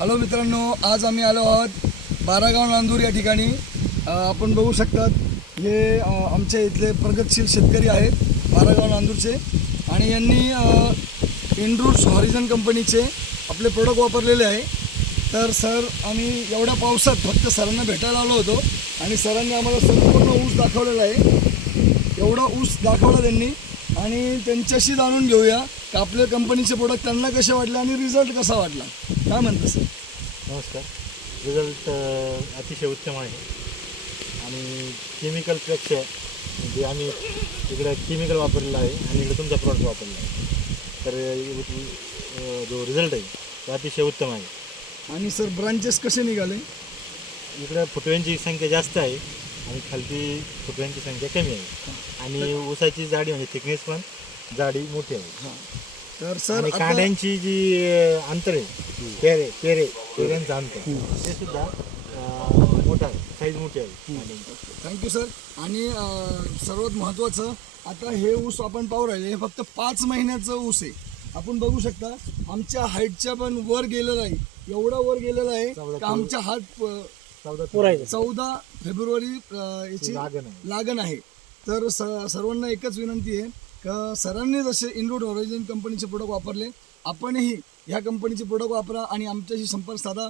Hello मित्रांनो, आज आम्ही आलो आहोत बारागाव नांदूर या ठिकाणी। आपण बघू शकतात हे आमच्या इथले प्रगतशील शेतकरी आहेत बारागाव नांदूरचे, आणि यांनी इनरूट्स हॉरिझन कंपनीचे आपले प्रोडक्ट वापरलेले आहे। तर सर, आम्ही एवढ्या पावसात फक्त सरांना भेटायला आलो होतो आणि सरांनी आम्हाला संपूर्ण ऊस दाखवलेला आहे। एवढा ऊस दाखवला त्यांनी, आणि त्यांच्याशी जाणून घेऊया की आपल्या कंपनीचे प्रोडक्ट त्यांना कसे वाटले आणि रिझल्ट कसा वाटला। काय म्हणतं सर? नमस्कार. रिझल्ट अतिशय उत्तम आहे आणि केमिकलपेक्षा म्हणजे आम्ही इकडं केमिकल वापरलेलं आहे आणि इकडं तुमचा प्रॉडक्ट वापरला आहे, तर जो रिझल्ट आहे तो अतिशय उत्तम आहे। आणि सर, ब्रांचेस कसे निघाले? इकडं फुटव्यांची संख्या जास्त आहे आणि खालती फुटव्यांची संख्या कमी आहे, आणि ऊसाची जाडी म्हणजे थिकनेस पण जाडी मोठी आहे। तर सर, आणि कांड्यांची जी अंतर आहे, पेऱ्यांचं अंतर ते सुद्धा मोठा आहे, साईज मोठी आहे। Thank you sir. आणि सर्वात महत्त्वाचं, आता हे ऊस आपण पाहू राहिले, हे फक्त 5 महिन्याचं ऊस आहे। आपण बघू शकता आमच्या हाईटच्या पण वर गेलेला आहे, एवढा वर गेलेला आहे की आमच्या हात 14 फेब्रुवारी याची लागण आहे। तर सर्वांना एकच विनंती आहे का सरांनी जसे इनरूट हॉरिझन कंपनीचे प्रोडक्ट वापरले, आपणही ह्या कंपनीचे प्रोडक्ट वापरा आणि आमच्याशी संपर्क साधा।